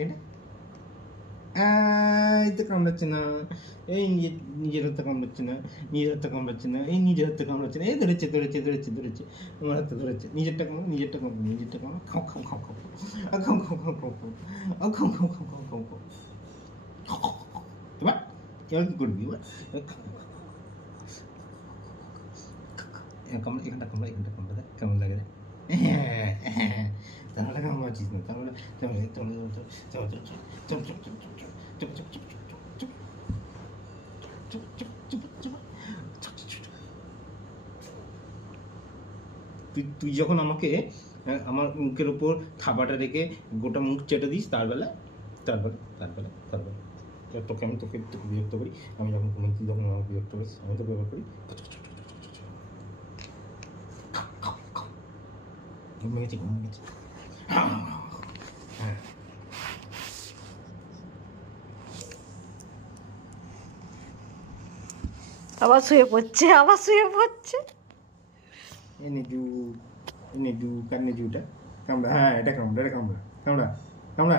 এটা এই তো কামড়াচ্ছে না, এই নিজের হাতে কামড়াচ্ছে না, নিজের হাতে কামড়াচ্ছে না, এই নিজের হাতে কামড়াচ্ছে না, এই ধরেছে ধরেছে ধরেছে ধরেছে, আমার হাতে ধরেছে, নিজেরটা কামড়, নিজেরটা কামড়, নিজেরটা কামড়, খাও খাও খাও খাও খাও খাও খাও খাও খাও খাও খাও খাও খাও খাও খাও। এবার এবার কি করবি? এবার কামড়া, এখানটা কামড়া, এখানটা কামড়া দেখ কেমন লাগে রে। তাহলে কামড়াচ্ছিস না, তাহলে তাহলে তাহলে চল চল চল চল চল চল চল চল চল তুই যখন আমাকে আমার মুখের ওপর থাবাটা রেখে গোটা মুখ চেটে দিস, তারবেলা তোকে আমি তোকে তোকে বিরক্ত করি, আমি যখন কোনো তুই যখন আমাকে বিরক্ত করিস আমি তোকে ব্যবহার করি, ঘুম ভেঙেছি ঘুম ভেঙেছি। হ্যাঁ আবার শুয়ে পড়ছে, আবার শুয়ে পড়ছে। এনে জু কান্নে জুটা কামড়া, হ্যাঁ এটা কামড়া, এটা কামড়া কামড়া কামড়া